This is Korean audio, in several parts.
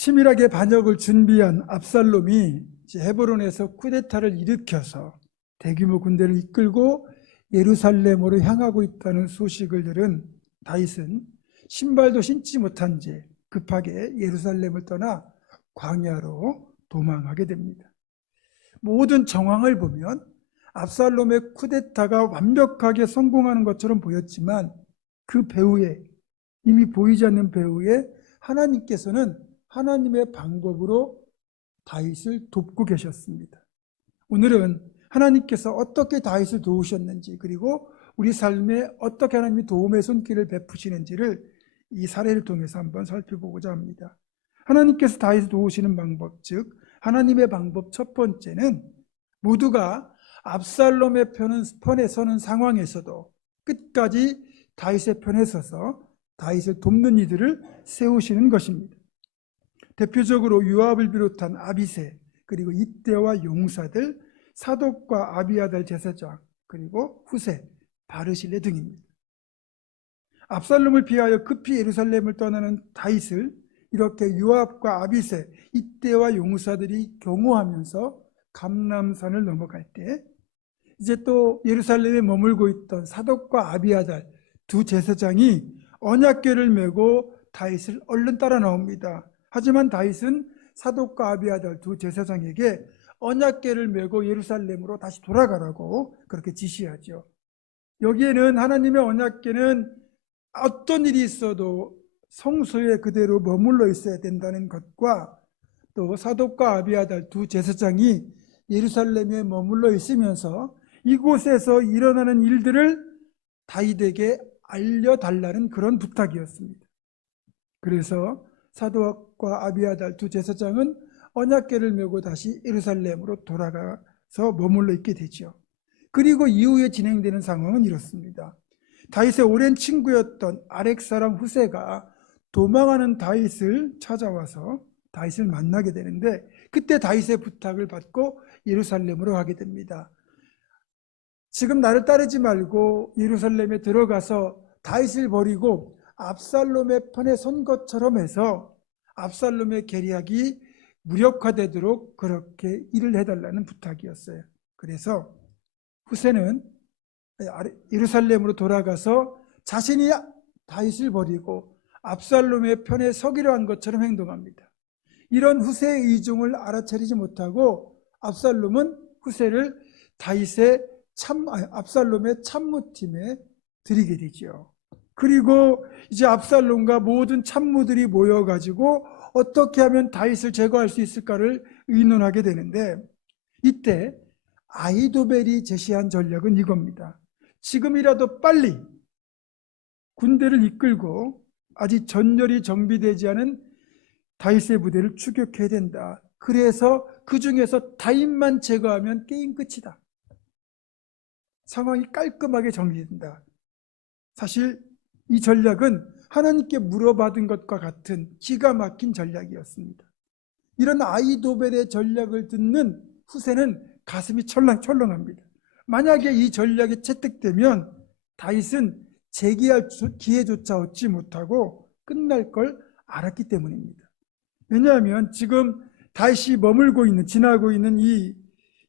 치밀하게 반역을 준비한 압살롬이 헤브론에서 쿠데타를 일으켜서 대규모 군대를 이끌고 예루살렘으로 향하고 있다는 소식을 들은 다윗은 신발도 신지 못한 채 급하게 예루살렘을 떠나 광야로 도망하게 됩니다. 모든 정황을 보면 압살롬의 쿠데타가 완벽하게 성공하는 것처럼 보였지만 그 배후에, 이미 보이지 않는 배후에 하나님께서는 하나님의 방법으로 다윗을 돕고 계셨습니다. 오늘은 하나님께서 어떻게 다윗을 도우셨는지, 그리고 우리 삶에 어떻게 하나님이 도움의 손길을 베푸시는지를 이 사례를 통해서 한번 살펴보고자 합니다. 하나님께서 다윗을 도우시는 방법, 즉 하나님의 방법 첫 번째는 모두가 압살롬의 편에 서는 상황에서도 끝까지 다윗의 편에 서서 다윗을 돕는 이들을 세우시는 것입니다. 대표적으로 요압을 비롯한 아비새, 그리고 이때와 용사들, 사독과 아비아달 제사장, 그리고 후세, 바르실레 등입니다. 압살롬을 피하여 급히 예루살렘을 떠나는 다윗을 이렇게 요압과 아비새, 이때와 용사들이 경호하면서 감람산을 넘어갈 때 이제 또 예루살렘에 머물고 있던 사독과 아비아달 두 제사장이 언약궤를 메고 다윗을 얼른 따라 나옵니다. 하지만 다윗은 사독과 아비아달 두 제사장에게 언약궤를 메고 예루살렘으로 다시 돌아가라고 그렇게 지시하죠. 여기에는 하나님의 언약궤는 어떤 일이 있어도 성소에 그대로 머물러 있어야 된다는 것과 또 사독과 아비아달 두 제사장이 예루살렘에 머물러 있으면서 이곳에서 일어나는 일들을 다윗에게 알려달라는 그런 부탁이었습니다. 그래서 사독과 아비아달 두 제사장은 언약궤를 메고 다시 예루살렘으로 돌아가서 머물러 있게 되죠. 그리고 이후에 진행되는 상황은 이렇습니다. 다윗의 오랜 친구였던 아렉 사람 후세가 도망하는 다윗을 찾아와서 다윗을 만나게 되는데, 그때 다윗의 부탁을 받고 예루살렘으로 가게 됩니다. 지금 나를 따르지 말고 예루살렘에 들어가서 다윗을 버리고 압살롬의 편에 선 것처럼 해서 압살롬의 계략이 무력화되도록 그렇게 일을 해달라는 부탁이었어요. 그래서 후세는 예루살렘으로 돌아가서 자신이 다윗을 버리고 압살롬의 편에 서기로 한 것처럼 행동합니다. 이런 후세의 의중을 알아차리지 못하고 압살롬은 후세를 압살롬의 참모팀에 들이게 되죠. 그리고 이제 압살롬과 모든 참모들이 모여가지고 어떻게 하면 다윗을 제거할 수 있을까를 의논하게 되는데, 이때 아히도벨이 제시한 전략은 이겁니다. 지금이라도 빨리 군대를 이끌고 아직 전열이 정비되지 않은 다윗의 부대를 추격해야 된다. 그래서 그 중에서 다윗만 제거하면 게임 끝이다. 상황이 깔끔하게 정리된다. 사실 이 전략은 하나님께 물어받은 것과 같은 기가 막힌 전략이었습니다. 이런 아히도벨의 전략을 듣는 후세는 가슴이 철렁철렁합니다. 만약에 이 전략이 채택되면 다윗은 재기할 기회조차 얻지 못하고 끝날 걸 알았기 때문입니다. 왜냐하면 지금 다윗이 지나고 있는 이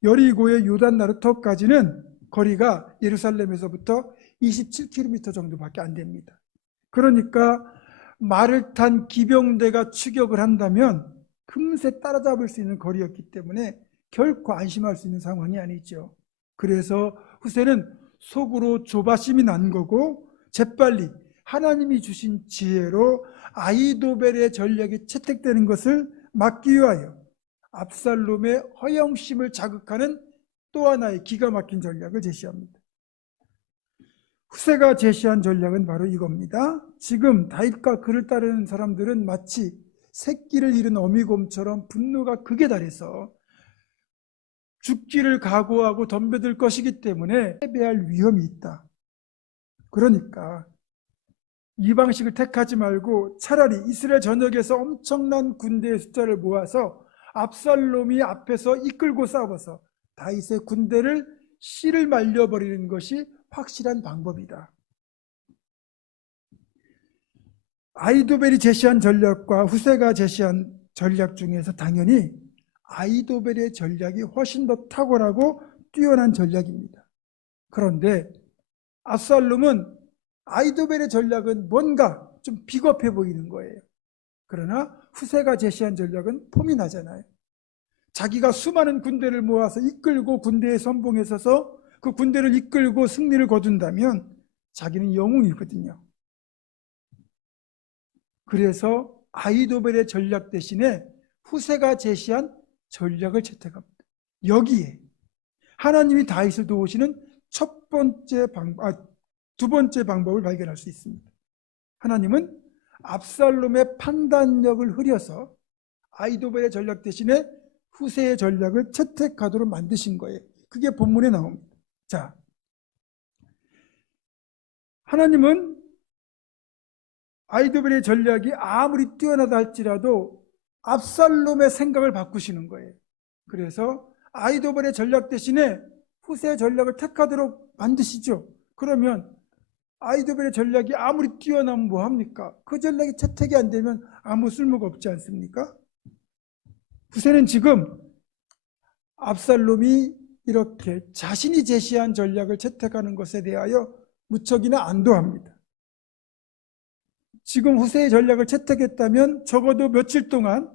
여리고의 요단 나루터까지는 거리가 예루살렘에서부터 27km 정도밖에 안 됩니다. 그러니까 말을 탄 기병대가 추격을 한다면 금세 따라잡을 수 있는 거리였기 때문에 결코 안심할 수 있는 상황이 아니죠. 그래서 후세는 속으로 조바심이 난 거고 재빨리 하나님이 주신 지혜로 아히도벨의 전략이 채택되는 것을 막기 위하여 압살롬의 허영심을 자극하는 또 하나의 기가 막힌 전략을 제시합니다. 후세가 제시한 전략은 바로 이겁니다. 지금 다윗과 그를 따르는 사람들은 마치 새끼를 잃은 어미곰처럼 분노가 극에 달해서 죽기를 각오하고 덤벼들 것이기 때문에 패배할 위험이 있다. 그러니까 이 방식을 택하지 말고 차라리 이스라엘 전역에서 엄청난 군대의 숫자를 모아서 압살롬이 앞에서 이끌고 싸워서 다윗의 군대를 씨를 말려버리는 것이 확실한 방법이다. 아히도벨이 제시한 전략과 후세가 제시한 전략 중에서 당연히 아히도벨의 전략이 훨씬 더 탁월하고 뛰어난 전략입니다. 그런데 압살롬은 아히도벨의 전략은 뭔가 좀 비겁해 보이는 거예요. 그러나 후세가 제시한 전략은 폼이 나잖아요. 자기가 수많은 군대를 모아서 이끌고 군대에 선봉에 서서 그 군대를 이끌고 승리를 거둔다면 자기는 영웅이거든요. 그래서 아히도벨의 전략 대신에 후세가 제시한 전략을 채택합니다. 여기에 하나님이 다윗을 도우시는 두 번째 방법을 발견할 수 있습니다. 하나님은 압살롬의 판단력을 흐려서 아히도벨의 전략 대신에 후세의 전략을 채택하도록 만드신 거예요. 그게 본문에 나옵니다. 자, 하나님은 아히도벨의 전략이 아무리 뛰어나다 할지라도 압살롬의 생각을 바꾸시는 거예요. 그래서 아히도벨의 전략 대신에 후세의 전략을 택하도록 만드시죠. 그러면 아히도벨의 전략이 아무리 뛰어나면 뭐합니까? 그 전략이 채택이 안 되면 아무 쓸모가 없지 않습니까? 후세는 지금 압살롬이 이렇게 자신이 제시한 전략을 채택하는 것에 대하여 무척이나 안도합니다. 지금 후세의 전략을 채택했다면 적어도 며칠 동안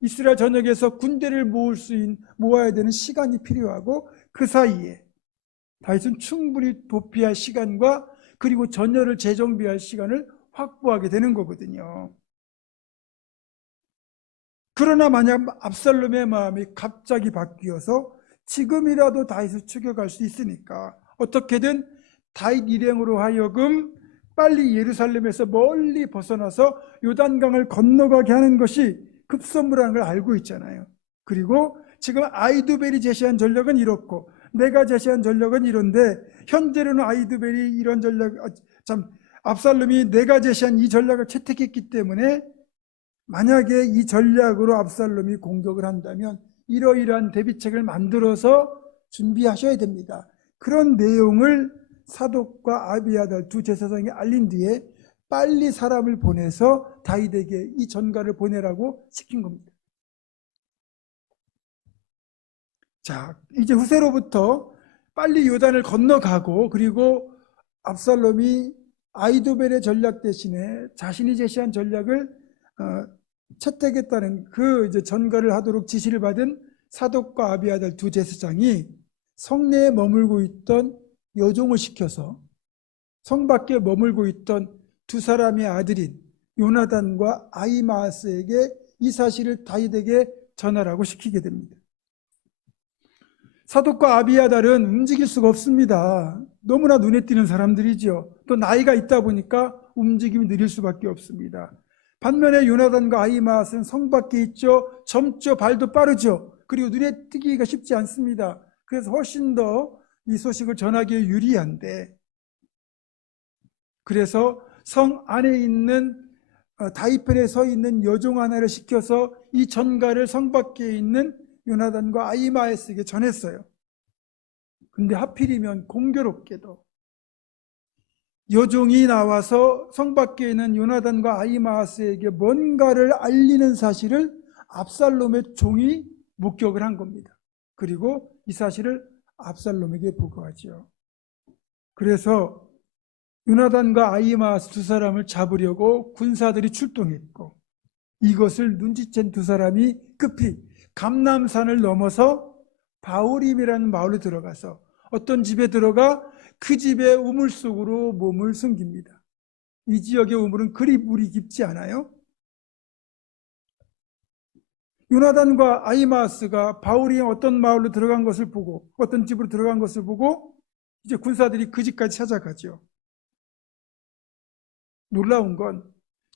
이스라엘 전역에서 군대를 모아야 되는 시간이 필요하고 그 사이에 다윗은 충분히 도피할 시간과 그리고 전열을 재정비할 시간을 확보하게 되는 거거든요. 그러나 만약 압살롬의 마음이 갑자기 바뀌어서 지금이라도 다윗을 추격할 수 있으니까 어떻게든 다윗 일행으로 하여금 빨리 예루살렘에서 멀리 벗어나서 요단강을 건너가게 하는 것이 급선무라는 걸 알고 있잖아요. 그리고 지금 아히도벨이 제시한 전략은 이렇고 내가 제시한 전략은 이런데 현재로는 아히도벨이 이런 압살롬이 내가 제시한 이 전략을 채택했기 때문에 만약에 이 전략으로 압살롬이 공격을 한다면 이러이러한 대비책을 만들어서 준비하셔야 됩니다. 그런 내용을 사독과 아비아달 두 제사장이 알린 뒤에 빨리 사람을 보내서 다윗에게 이 전가를 보내라고 시킨 겁니다. 자, 이제 후세로부터 빨리 요단을 건너가고 그리고 압살롬이 아히도벨의 전략 대신에 자신이 제시한 전략을 채택했다는 그 이제 전가를 하도록 지시를 받은 사독과 아비아달 두 제사장이 성내에 머물고 있던 여종을 시켜서 성 밖에 머물고 있던 두 사람의 아들인 요나단과 아히마아스에게 이 사실을 다윗에게 전하라고 시키게 됩니다. 사독과 아비아달은 움직일 수가 없습니다. 너무나 눈에 띄는 사람들이죠. 또 나이가 있다 보니까 움직임이 느릴 수밖에 없습니다. 반면에 요나단과 아히마아스는 성 밖에 있죠. 젊죠. 발도 빠르죠. 그리고 눈에 띄기가 쉽지 않습니다. 그래서 훨씬 더 이 소식을 전하기에 유리한데, 그래서 성 안에 있는 다윗편에 서 있는 여종 하나를 시켜서 이 전가를 성 밖에 있는 요나단과 아히마아스에게 전했어요. 근데 하필이면 공교롭게도 여종이 나와서 성 밖에 있는 요나단과 아히마아스에게 뭔가를 알리는 사실을 압살롬의 종이 목격을 한 겁니다. 그리고 이 사실을 압살롬에게 보고하죠. 그래서 요나단과 아히마아스 두 사람을 잡으려고 군사들이 출동했고 이것을 눈치챈 두 사람이 급히 감람산을 넘어서 바오림이라는 마을로 들어가서 어떤 집에 들어가 그 집의 우물 속으로 몸을 숨깁니다. 이 지역의 우물은 그리 물이 깊지 않아요. 요나단과 아히마아스가 바오림의 어떤 마을로 들어간 것을 보고 어떤 집으로 들어간 것을 보고 이제 군사들이 그 집까지 찾아가죠. 놀라운 건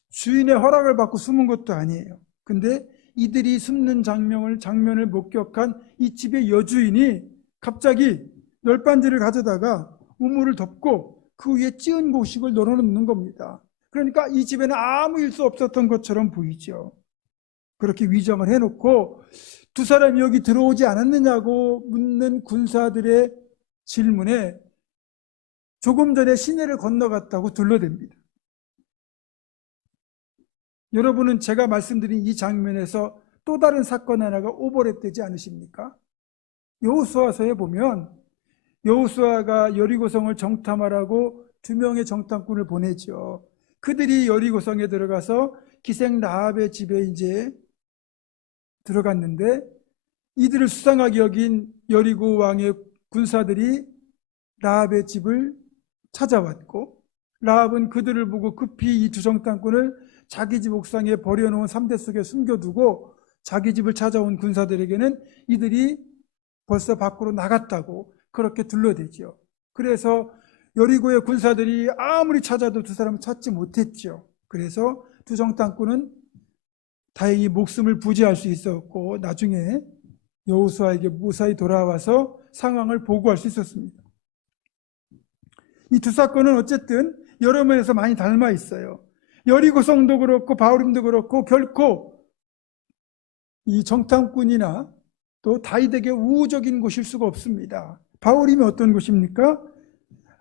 주인의 허락을 받고 숨은 것도 아니에요. 근데 이들이 숨는 장면을 목격한 이 집의 여주인이 갑자기 널빤지를 가져다가 우물을 덮고 그 위에 찌은 곡식을 널어놓는 겁니다. 그러니까 이 집에는 아무 일도 없었던 것처럼 보이죠. 그렇게 위장을 해놓고 두 사람이 여기 들어오지 않았느냐고 묻는 군사들의 질문에 조금 전에 시내를 건너갔다고 둘러댑니다. 여러분은 제가 말씀드린 이 장면에서 또 다른 사건 하나가 오버랩되지 않으십니까? 여호수아서에 보면 여호수아가 여리고성을 정탐하라고 2명의 정탐꾼을 보내죠. 그들이 여리고성에 들어가서 기생 라합의 집에 이제 들어갔는데 이들을 수상하게 여긴 여리고 왕의 군사들이 라합의 집을 찾아왔고 라합은 그들을 보고 급히 이 두 정탐꾼을 자기 집 옥상에 버려놓은 삼대 속에 숨겨두고 자기 집을 찾아온 군사들에게는 이들이 벌써 밖으로 나갔다고 그렇게 둘러대죠. 그래서 여리고의 군사들이 아무리 찾아도 두 사람을 찾지 못했죠. 그래서 두 정탐꾼은 다행히 목숨을 부지할 수 있었고 나중에 여호수아에게 무사히 돌아와서 상황을 보고할 수 있었습니다. 이 두 사건은 어쨌든 여러 면에서 많이 닮아 있어요. 여리고성도 그렇고 바울임도 그렇고 결코 이 정탐꾼이나 또 다윗에게 우호적인 곳일 수가 없습니다. 바울임이 어떤 곳입니까?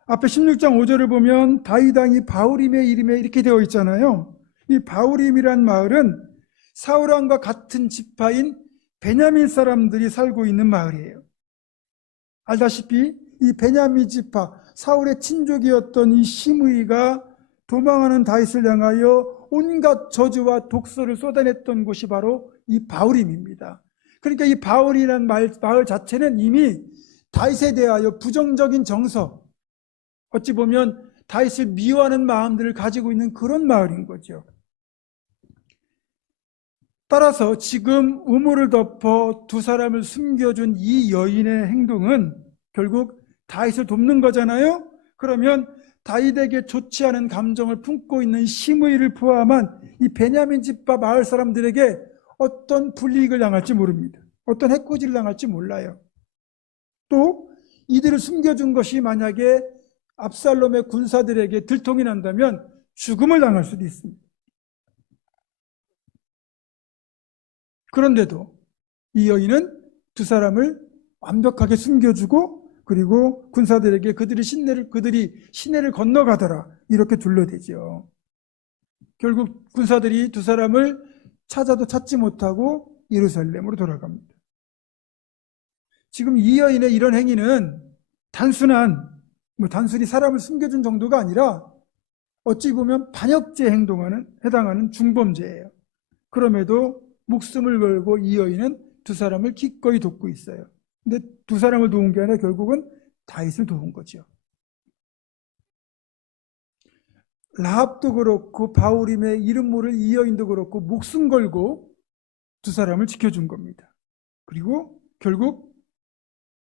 앞에 16장 5절을 보면 다윗 왕이 바울임의 이름에 이렇게 되어 있잖아요. 이 바울임이란 마을은 사울 왕과 같은 지파인 베냐민 사람들이 살고 있는 마을이에요. 알다시피 이 베냐민 지파, 사울의 친족이었던 이 시므이가 도망하는 다윗을 향하여 온갖 저주와 독소를 쏟아냈던 곳이 바로 이 바울임입니다. 그러니까 이 바울이라는 마을 자체는 이미 다윗에 대하여 부정적인 정서, 어찌 보면 다윗을 미워하는 마음들을 가지고 있는 그런 마을인 거죠. 따라서 지금 우물을 덮어 두 사람을 숨겨준 이 여인의 행동은 결국 다윗을 돕는 거잖아요. 그러면 다윗에게 좋지 않은 감정을 품고 있는 시므이를 포함한 이 베냐민 집파 마을 사람들에게 어떤 불이익을 당할지 모릅니다. 어떤 해코지를 당할지 몰라요. 또 이들을 숨겨준 것이 만약에 압살롬의 군사들에게 들통이 난다면 죽음을 당할 수도 있습니다. 그런데도 이 여인은 두 사람을 완벽하게 숨겨주고 그리고 군사들에게 그들이 시내를 건너가더라 이렇게 둘러대죠. 결국 군사들이 두 사람을 찾아도 찾지 못하고 예루살렘으로 돌아갑니다. 지금 이 여인의 이런 행위는 단순히 사람을 숨겨준 정도가 아니라 어찌 보면 반역죄에 해당하는 중범죄예요. 그럼에도 목숨을 걸고 이 여인은 두 사람을 기꺼이 돕고 있어요. 근데 두 사람을 도운 게 아니라 결국은 다윗을 도운 거죠. 라합도 그렇고 바울임의 이름 모를 이 여인도 그렇고 목숨 걸고 두 사람을 지켜준 겁니다. 그리고 결국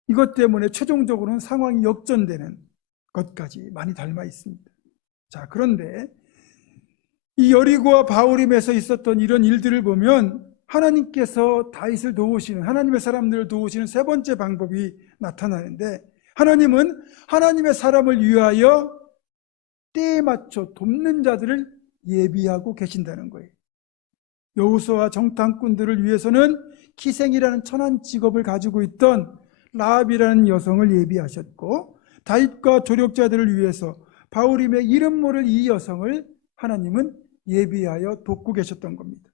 이것 때문에 최종적으로는 상황이 역전되는 것까지 많이 닮아 있습니다. 자, 그런데 이 여리고와 바울임에서 있었던 이런 일들을 보면 하나님께서 다윗을 도우시는, 하나님의 사람들을 도우시는 세 번째 방법이 나타나는데, 하나님은 하나님의 사람을 위하여 때에 맞춰 돕는 자들을 예비하고 계신다는 거예요. 여호수아와 정탐꾼들을 위해서는 키생이라는 천한 직업을 가지고 있던 라합이라는 여성을 예비하셨고, 다윗과 조력자들을 위해서 바울임의 이름 모를 이 여성을 하나님은 예비하여 돕고 계셨던 겁니다.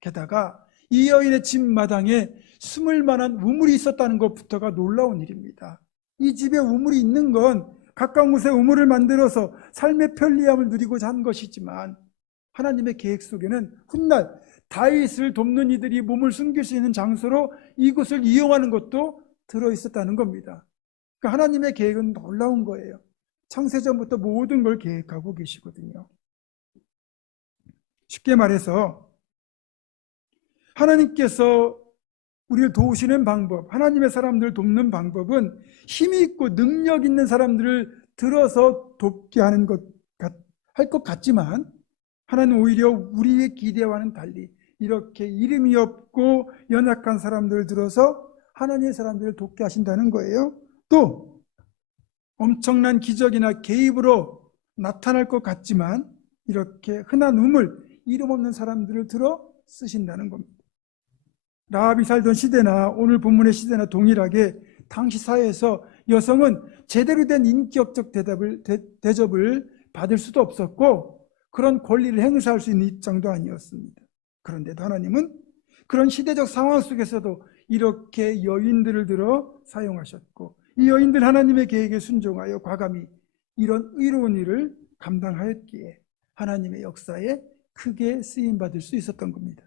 게다가 이 여인의 집 마당에 숨을 만한 우물이 있었다는 것부터가 놀라운 일입니다. 이 집에 우물이 있는 건 가까운 곳에 우물을 만들어서 삶의 편리함을 누리고자 한 것이지만 하나님의 계획 속에는 훗날 다윗을 돕는 이들이 몸을 숨길 수 있는 장소로 이곳을 이용하는 것도 들어있었다는 겁니다. 그러니까 하나님의 계획은 놀라운 거예요. 창세전부터 모든 걸 계획하고 계시거든요. 쉽게 말해서 하나님께서 우리를 도우시는 방법, 하나님의 사람들을 돕는 방법은 힘이 있고 능력 있는 사람들을 들어서 돕게 하는 할 것 같지만 하나님은 오히려 우리의 기대와는 달리 이렇게 이름이 없고 연약한 사람들을 들어서 하나님의 사람들을 돕게 하신다는 거예요. 또 엄청난 기적이나 개입으로 나타날 것 같지만 이렇게 흔한 우물, 이름 없는 사람들을 들어 쓰신다는 겁니다. 라합이 살던 시대나 오늘 본문의 시대나 동일하게 당시 사회에서 여성은 제대로 된 인격적 대접을 받을 수도 없었고 그런 권리를 행사할 수 있는 입장도 아니었습니다. 그런데도 하나님은 그런 시대적 상황 속에서도 이렇게 여인들을 들어 사용하셨고, 이 여인들 하나님의 계획에 순종하여 과감히 이런 의로운 일을 감당하였기에 하나님의 역사에 크게 쓰임받을 수 있었던 겁니다.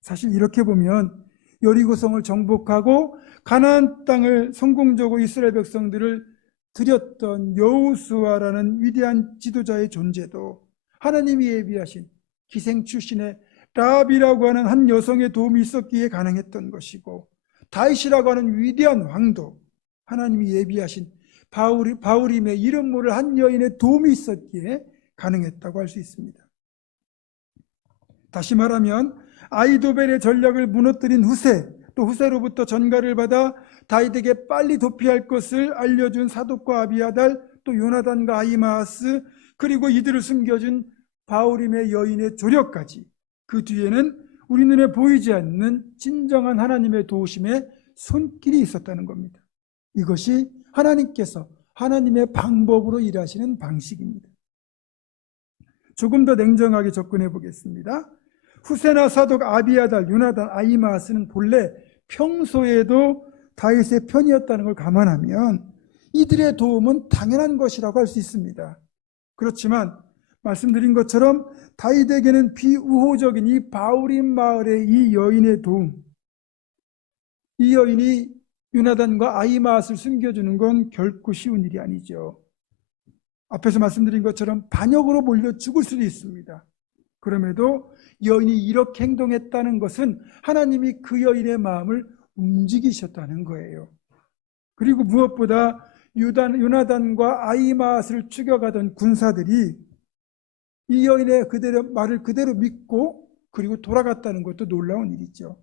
사실 이렇게 보면 여리고성을 정복하고 가나안 땅을 성공적으로 이스라엘 백성들을 드렸던 여호수아라는 위대한 지도자의 존재도 하나님이 예비하신 기생 출신의 라합이라고 하는 한 여성의 도움이 있었기에 가능했던 것이고, 다윗이라고 하는 위대한 왕도 하나님이 예비하신 바울임의 이름 모를 한 여인의 도움이 있었기에 가능했다고 할 수 있습니다. 다시 말하면 아이도벨의 전략을 무너뜨린 후세, 또 후세로부터 전가를 받아 다윗에게 빨리 도피할 것을 알려준 사독과 아비아달, 또 요나단과 아히마아스, 그리고 이들을 숨겨준 바울임의 여인의 조력까지, 그 뒤에는 우리 눈에 보이지 않는 진정한 하나님의 도우심의 손길이 있었다는 겁니다. 이것이 하나님께서 하나님의 방법으로 일하시는 방식입니다. 조금 더 냉정하게 접근해 보겠습니다. 후세나 사독 아비아달, 요나단, 아히마아스는 본래 평소에도 다윗의 편이었다는 걸 감안하면 이들의 도움은 당연한 것이라고 할 수 있습니다. 그렇지만 말씀드린 것처럼 다윗에게는 비우호적인 이 바울임 마을의 이 여인의 도움, 이 여인이 요나단과 아히마아스를 숨겨주는 건 결코 쉬운 일이 아니죠. 앞에서 말씀드린 것처럼 반역으로 몰려 죽을 수도 있습니다. 그럼에도 여인이 이렇게 행동했다는 것은 하나님이 그 여인의 마음을 움직이셨다는 거예요. 그리고 무엇보다 요나단과 아히마아스를 죽여가던 군사들이 이 여인의 말을 그대로 믿고 그리고 돌아갔다는 것도 놀라운 일이죠.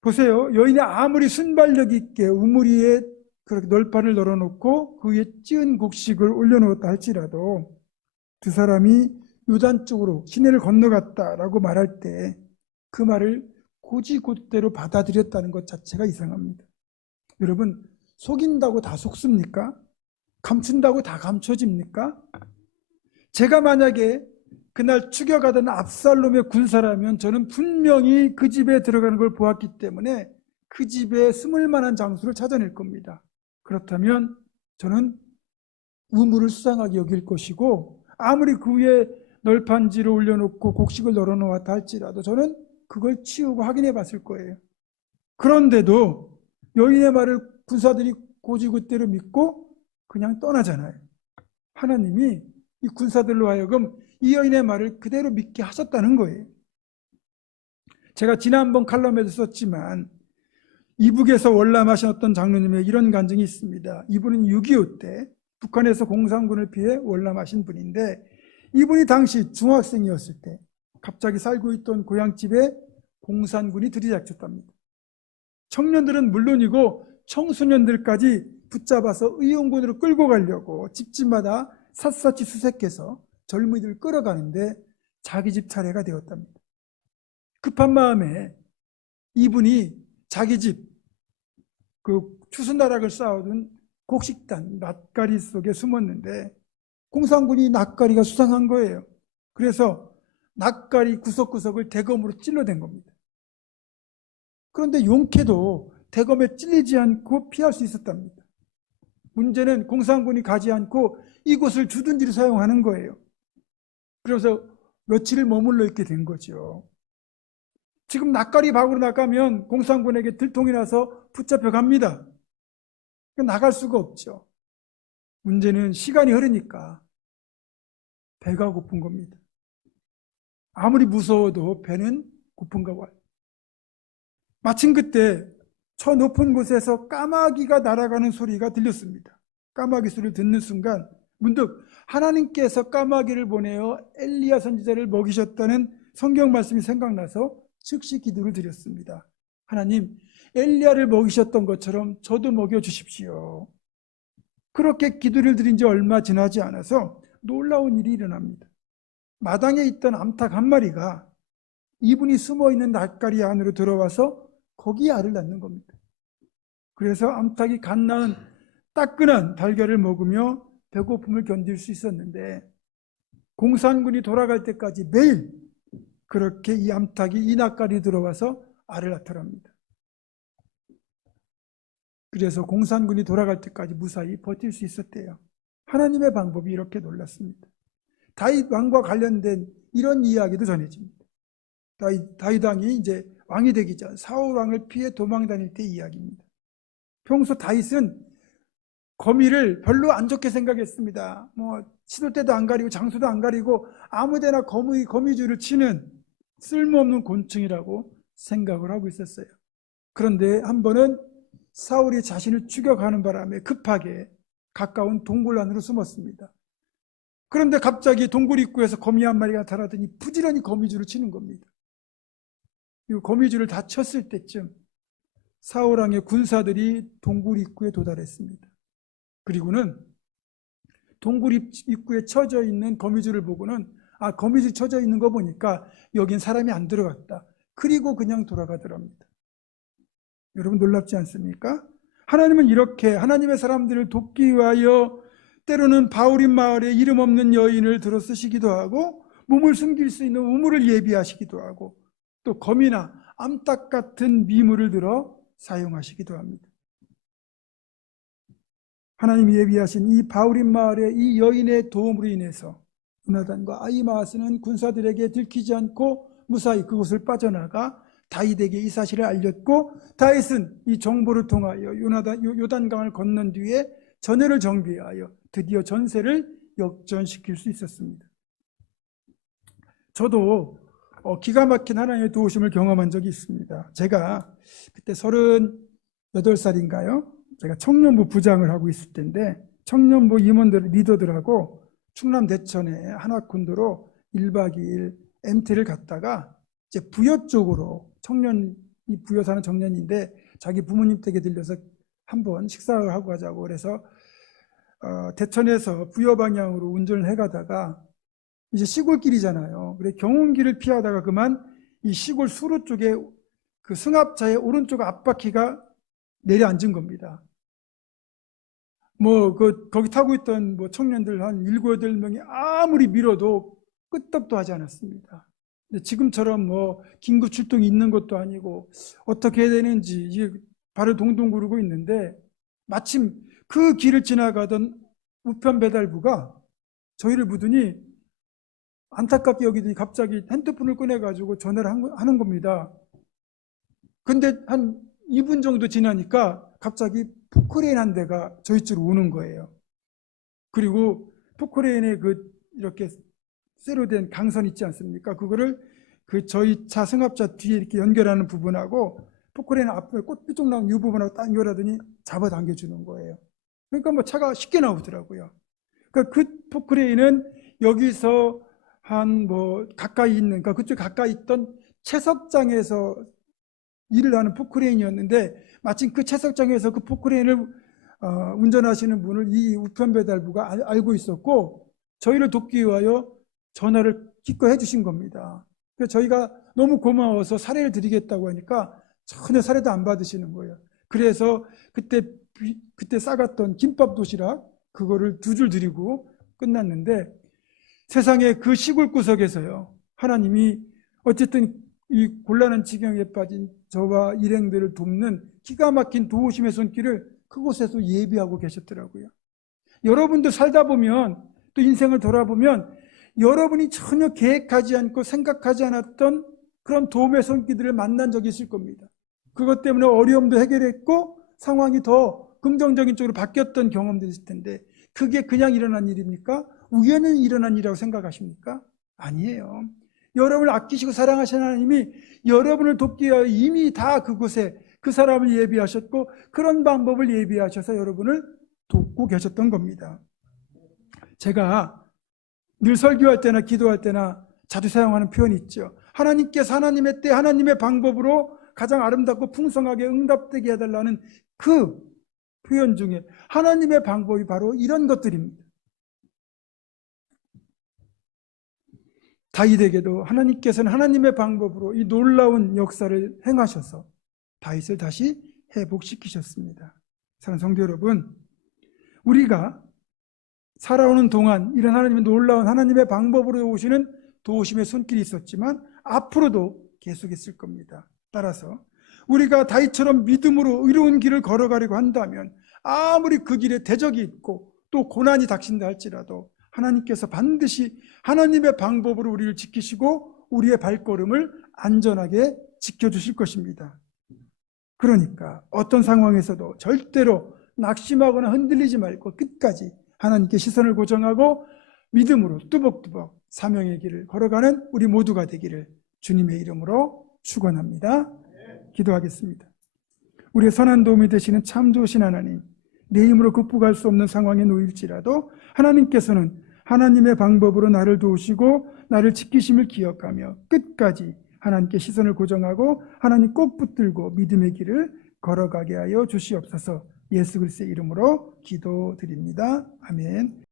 보세요. 여인이 아무리 순발력 있게 우물 위에 그렇게 널판을 널어놓고 그 위에 찌은 곡식을 올려놓았다 할지라도 두 사람이 요단 쪽으로 시내를 건너갔다라고 말할 때 그 말을 곧이곧대로 받아들였다는 것 자체가 이상합니다. 여러분, 속인다고 다 속습니까? 감춘다고 다 감춰집니까? 제가 만약에 그날 죽여가던 압살롬의 군사라면 저는 분명히 그 집에 들어가는 걸 보았기 때문에 그 집에 숨을 만한 장소를 찾아낼 겁니다. 그렇다면 저는 우물을 수상하게 여길 것이고, 아무리 그 위에 널판지를 올려놓고 곡식을 널어놓았다 할지라도 저는 그걸 치우고 확인해 봤을 거예요. 그런데도 여인의 말을 군사들이 곧이곧대로 믿고 그냥 떠나잖아요. 하나님이 이 군사들로 하여금 이 여인의 말을 그대로 믿게 하셨다는 거예요. 제가 지난번 칼럼에도 썼지만 이북에서 월남하신 어떤 장로님의 이런 간증이 있습니다. 이분은 6.25 때 북한에서 공산군을 피해 월남하신 분인데, 이분이 당시 중학생이었을 때 갑자기 살고 있던 고향집에 공산군이 들이닥쳤답니다. 청년들은 물론이고 청소년들까지 붙잡아서 의용군으로 끌고 가려고 집집마다 샅샅이 수색해서 젊은이들을 끌어가는데 자기 집 차례가 되었답니다. 급한 마음에 이분이 자기 집 그 추수나락을 쌓아둔 곡식단 낫가리 속에 숨었는데 공산군이 낫가리가 수상한 거예요. 그래서 낫가리 구석구석을 대검으로 찔러댄 겁니다. 그런데 용케도 대검에 찔리지 않고 피할 수 있었답니다. 문제는 공산군이 가지 않고 이곳을 주둔지로 사용하는 거예요. 그래서 며칠을 머물러 있게 된 거죠. 지금 낫가리 밖으로 나가면 공산군에게 들통이 나서 붙잡혀 갑니다. 나갈 수가 없죠. 문제는 시간이 흐르니까 배가 고픈 겁니다. 아무리 무서워도 배는 고픈가 봐요. 마침 그때 저 높은 곳에서 까마귀가 날아가는 소리가 들렸습니다. 까마귀 소리를 듣는 순간 문득 하나님께서 까마귀를 보내어 엘리야 선지자를 먹이셨다는 성경 말씀이 생각나서 즉시 기도를 드렸습니다. 하나님, 엘리야를 먹이셨던 것처럼 저도 먹여주십시오. 그렇게 기도를 드린 지 얼마 지나지 않아서 놀라운 일이 일어납니다. 마당에 있던 암탉 한 마리가 이분이 숨어있는 낫가리 안으로 들어와서 거기에 알을 낳는 겁니다. 그래서 암탉이 갓 낳은 따끈한 달걀을 먹으며 배고픔을 견딜 수 있었는데, 공산군이 돌아갈 때까지 매일 그렇게 이 암탉이 이 낯가리 들어와서 알을 낳더랍니다. 그래서 공산군이 돌아갈 때까지 무사히 버틸 수 있었대요. 하나님의 방법이 이렇게 놀랐습니다. 다윗 왕과 관련된 이런 이야기도 전해집니다. 다윗 왕이 이제 왕이 되기 전 사울 왕을 피해 도망 다닐 때 이야기입니다. 평소 다윗은 거미를 별로 안 좋게 생각했습니다. 뭐 시도 때도 안 가리고 장소도 안 가리고 아무데나 거미줄을 치는 쓸모없는 곤충이라고 생각을 하고 있었어요. 그런데 한 번은 사울이 자신을 추격하는 바람에 급하게 가까운 동굴 안으로 숨었습니다. 그런데 갑자기 동굴 입구에서 거미 한 마리가 나타나더니 부지런히 거미줄을 치는 겁니다. 이 거미줄을 다 쳤을 때쯤 사울 왕의 군사들이 동굴 입구에 도달했습니다. 그리고는 동굴 입구에 쳐져 있는 거미줄을 보고는 거미줄 쳐져 있는 거 보니까 여긴 사람이 안 들어갔다. 그리고 그냥 돌아가더랍니다. 여러분 놀랍지 않습니까? 하나님은 이렇게 하나님의 사람들을 돕기 위하여 때로는 바울임 마을에 이름 없는 여인을 들어 쓰시기도 하고 몸을 숨길 수 있는 우물을 예비하시기도 하고 또 거미나 암탉 같은 미물을 들어 사용하시기도 합니다. 하나님이 예비하신 이 바울임 마을의 이 여인의 도움으로 인해서 요나단과 아히마아스는 군사들에게 들키지 않고 무사히 그곳을 빠져나가 다윗에게 이 사실을 알렸고 다윗은 이 정보를 통하여 요단강을 건넌 뒤에 전열을 정비하여 드디어 전세를 역전시킬 수 있었습니다. 저도 기가 막힌 하나님의 도우심을 경험한 적이 있습니다. 제가 그때 38살인가요? 제가 청년부 부장을 하고 있을 때인데 청년부 임원들 리더들하고 충남 대천의 한화콘도로 1박 2일 MT를 갔다가 이제 부여 쪽으로 부여 사는 청년인데 자기 부모님 댁에 들려서 한번 식사를 하고 가자고 그래서 대천에서 부여 방향으로 운전을 해가다가 이제 시골길이잖아요. 그래 경운길을 피하다가 그만 이 시골 수로 쪽에 그 승합차의 오른쪽 앞바퀴가 내려앉은 겁니다. 거기 타고 있던 청년들 한 7, 8명이 아무리 밀어도 끄떡도 하지 않았습니다. 근데 지금처럼 긴급 출동이 있는 것도 아니고 어떻게 해야 되는지 이게 발을 동동 구르고 있는데 마침 그 길을 지나가던 우편 배달부가 저희를 보더니 안타깝게 여기더니 갑자기 핸드폰을 꺼내가지고 전화를 하는 겁니다. 근데 한 2분 정도 지나니까 갑자기 포크레인 한 대가 저희 쪽으로 오는 거예요. 그리고 포크레인에 이렇게 쇠로 된 강선 있지 않습니까? 그거를 저희 차 승합차 뒤에 이렇게 연결하는 부분하고 포크레인 앞에 꽃삐쪽 나온 이 부분하고 딱 연결하더니 잡아당겨 주는 거예요. 그러니까 차가 쉽게 나오더라고요. 그러니까 그 포크레인은 여기서 가까이 있는, 그러니까 그쪽 가까이 있던 채석장에서 일을 하는 포크레인이었는데 마침 그 채석장에서 그 포크레인을 운전하시는 분을 이 우편배달부가 알고 있었고 저희를 돕기 위하여 전화를 기꺼이 해주신 겁니다. 그래서 저희가 너무 고마워서 사례를 드리겠다고 하니까 전혀 사례도 안 받으시는 거예요. 그래서 그때 싸갔던 김밥 도시락 그거를 2줄 드리고 끝났는데 세상에 그 시골 구석에서요 하나님이 어쨌든 이 곤란한 지경에 빠진 저와 일행들을 돕는 기가 막힌 도우심의 손길을 그곳에서 예비하고 계셨더라고요. 여러분도 살다 보면 또 인생을 돌아보면 여러분이 전혀 계획하지 않고 생각하지 않았던 그런 도움의 손길들을 만난 적이 있을 겁니다. 그것 때문에 어려움도 해결했고 상황이 더 긍정적인 쪽으로 바뀌었던 경험도 있을 텐데 그게 그냥 일어난 일입니까? 우연히 일어난 일이라고 생각하십니까? 아니에요. 여러분을 아끼시고 사랑하시는 하나님이 여러분을 돕기 위하여 이미 다 그곳에 그 사람을 예비하셨고 그런 방법을 예비하셔서 여러분을 돕고 계셨던 겁니다. 제가 늘 설교할 때나 기도할 때나 자주 사용하는 표현이 있죠. 하나님께서 하나님의 때 하나님의 방법으로 가장 아름답고 풍성하게 응답되게 해달라는 그 표현 중에 하나님의 방법이 바로 이런 것들입니다. 다윗에게도 하나님께서는 하나님의 방법으로 이 놀라운 역사를 행하셔서 다윗을 다시 회복시키셨습니다. 사랑하는 성도 여러분, 우리가 살아오는 동안 이런 하나님의 놀라운 하나님의 방법으로 오시는 도우심의 손길이 있었지만 앞으로도 계속했을 겁니다. 따라서 우리가 다윗처럼 믿음으로 의로운 길을 걸어가려고 한다면 아무리 그 길에 대적이 있고 또 고난이 닥친다 할지라도 하나님께서 반드시 하나님의 방법으로 우리를 지키시고 우리의 발걸음을 안전하게 지켜주실 것입니다. 그러니까 어떤 상황에서도 절대로 낙심하거나 흔들리지 말고 끝까지 하나님께 시선을 고정하고 믿음으로 뚜벅뚜벅 사명의 길을 걸어가는 우리 모두가 되기를 주님의 이름으로 축원합니다. 기도하겠습니다. 우리의 선한 도움이 되시는 참 좋으신 하나님, 내 힘으로 극복할 수 없는 상황에 놓일지라도 하나님께서는 하나님의 방법으로 나를 도우시고 나를 지키심을 기억하며 끝까지 하나님께 시선을 고정하고 하나님 꼭 붙들고 믿음의 길을 걸어가게 하여 주시옵소서. 예수 그리스도의 이름으로 기도드립니다. 아멘.